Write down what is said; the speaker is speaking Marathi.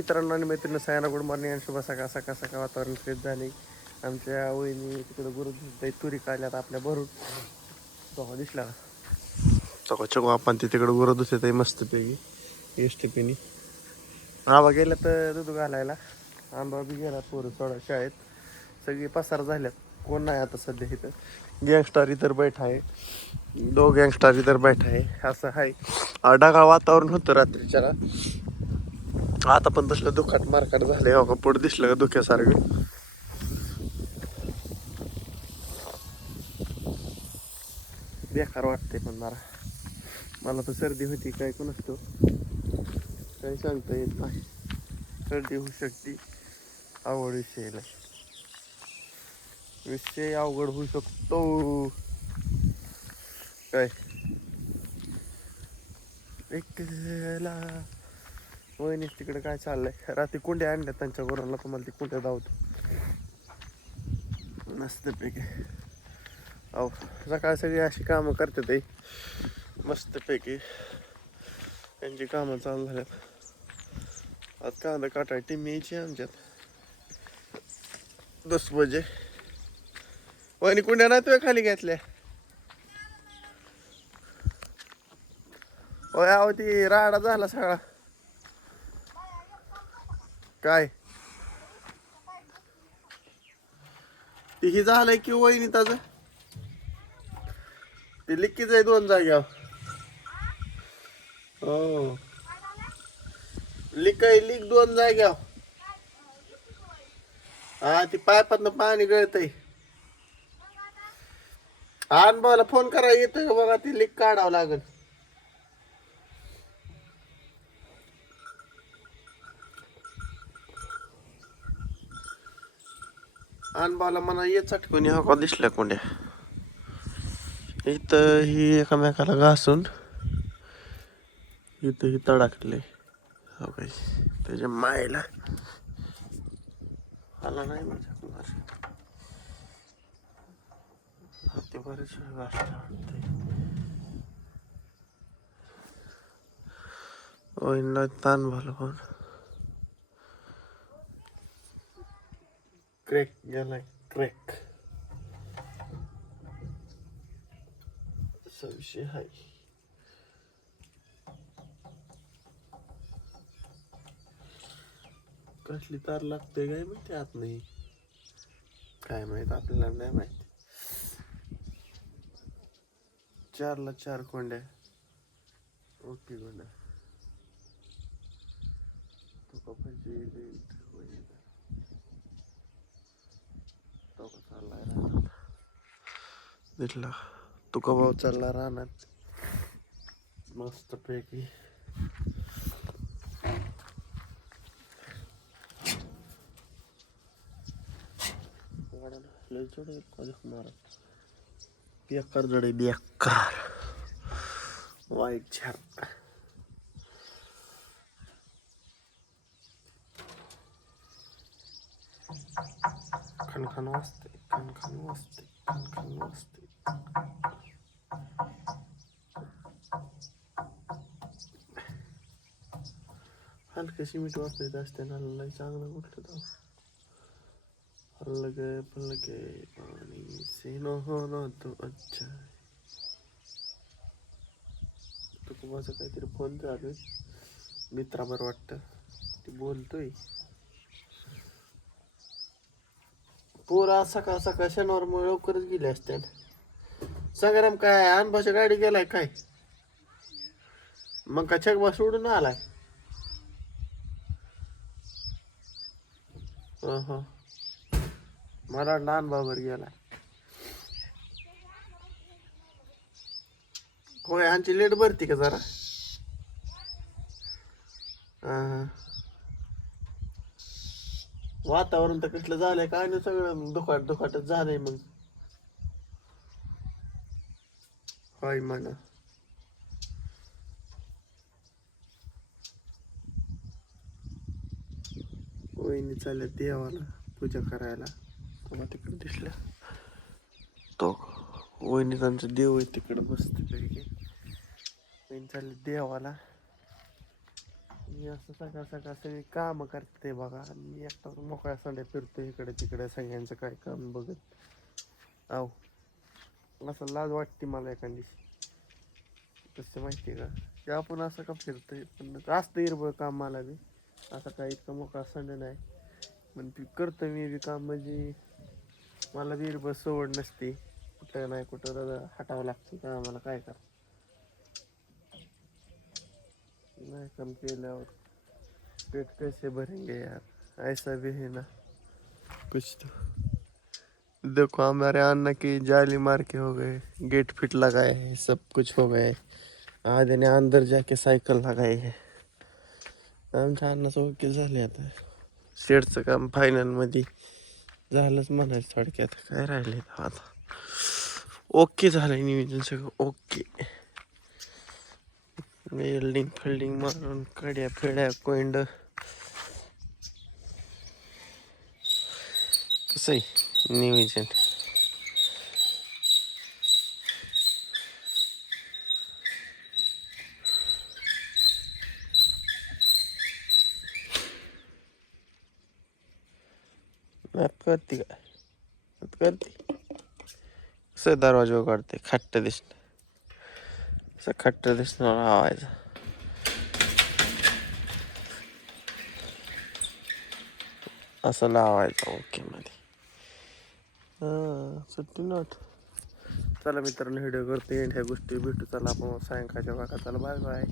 मित्रांनो आणि मैत्रिणी सगळ्यांना गुड मॉर्निंग आणि शुभ सकाळ सकाळ सकाळ वातावरण फ्रेश झाले. आमच्या वहिनी तिकडे गुरु तुरी काढल्यात आपल्या भरून तो दिसला का चको आपण तिकडे गुरु दुसरे ते मस्त पैकी एस टी पीनी आबा गेल्या तर दूध घालायला. आंबा बी गेला पोरं सोडा शाळेत. सगळी पसार झाल्यात. कोण नाही आता सध्या इथं. गँगस्टार इतर बैठा आहे. दो गँगस्टार इतर बैठा आहे असं आहे. ढगाळ वातावरण होतं रात्रीच्याला. आता पण तसलं दुखाट मारकाट झालंय. हो का पुढे दिसलं का धुक्यासारखं. बेकार वाटते पण मला तर सर्दी होती काय कोण असतो काही सांगता येत नाही. सर्दी होऊ शकते. आवड विषय अवघड होऊ शकतो. काय एकला वहिनीच तिकडे काय चाललंय. रात्री कुंड्या आणल्या त्यांच्या घराला. तुम्हाला ती कुंड्या धावतो मस्तपैकी. अहो सकाळ सगळी अशी कामं करतात मस्तपैकी. त्यांची कामं चालू झाल्यात. आज कांदा काटाय टीम यायची आमच्यात 10 बजे. वहिनी कुंड्या नाही तुझ्या खाली घेतल्या. होय अहो ती राडा झाला सगळा. काय ती झालंय की वहिनी ताज ती लिक्कीच आहे 2 जाग्यावर. हो लिक आहे. लिक 2 जाग्यावर. हा ती पायपातनं पाणी गळतंय. अनुभवाला फोन करायला येतोय का बघा. ती लिक काढावं लागल. अनुभवाला म्हणा ये चटकून हो का दिसल्या कोंड्या. इथं ही एकामेकाला घासून इथं ही तडाकले. हो काय त्याच्या मायला आला नाही माझ्या ते बरेच वाटतं ताण झालं पण क्रॅक गेलाय. क्रॅक असा विषय आहे. कसली तार लागते काय माहिती आत नाही. काय माहित आपल्याला नाही माहिती. 4ला 4 कोंड्या. ओके कोंड्या तो कपाची तो चाललाय राहणार दिसला. तुका भाऊ चालला राहणार मस्त पैकी. बेकार जडे बेकार वाईट छान. खनखन वाजते खनखन वाजते खनखन वाजते. हलकं सिमेंट वापरत असते ना लय चांगलं कुठलं तर लगे पाणी से न होना तो अच्छा. तू माझं काहीतरी फोन चालू आहे मित्राबर वाटतं. ती बोलतोय. पोरा सकाळ सकाळ शनिवारमुळे लवकरच गेले असते. संग्राम काय अनभाच्या गाडी गेलाय काय. मग का चकबा सोडून आलाय. मला लहान बाबर गेलाय. होय आमची लेट भरती का जरा. वातावरण तर कसलं झालंय काय नाही. सगळं दुखाटच झालंय. मग होय म्हणा. वहिनी चालल्या देवाला पूजा करायला. तुम्हाला तिकडे दिसल्या तो वहिनी त्यांचं देव आहे तिकडं मस्त पैकी. वहिनी चालले देवाला. मी असं सकाळ सकाळ सगळी कामं करते बघा. मी एकटा मोकळ्या संड्या फिरतो इकडे तिकडे सगळ्यांचं काय काम बघत. आव असं लाज वाटते मला एखादी. तसं माहिती आहे का की आपण असं का फिरतोय पण असतं हिरबळ काम मला बी. असं काही इतका मोकळा संडे नाही पण ती करतो मी बी काम म्हणजे मला बी हिरबळ सवड नसते. कुठं नाही कुठं हटावं लागतं का आम्हाला काय करा नाही काम केल्यावर पेट कैसे भरेंगे यार ऐसा भी है ना कुछ तो. देखो हमारे अन्ना की जाली मार के हो गए गेट फिट लगाए हैं सब कुछ हो गए आधे ने अंदर जाके सायकल लगाई है आमच्या अन्नाचं ओके झाले आता शेडचं काम फायनल मध्ये झालंच म्हणायचं थोडक्यात काय राहिले आता ओके झालंय नियोजन सगळं ओके वेल्डिंग फिल्डिंग मारून कड्या फेड्या कोंड कसं आहे नियोजन करते काय करते कसं दरवाजा उघडते खट्ट दिसत असं खट्ट दिसणार आवाज असं लावायचं ओके मध्ये सुट्टी नव्हत चला मित्रांनो व्हिडिओ करते ह्या गोष्टी भेटू चला आपण सायंकाळच्या भागात चला बाय बाय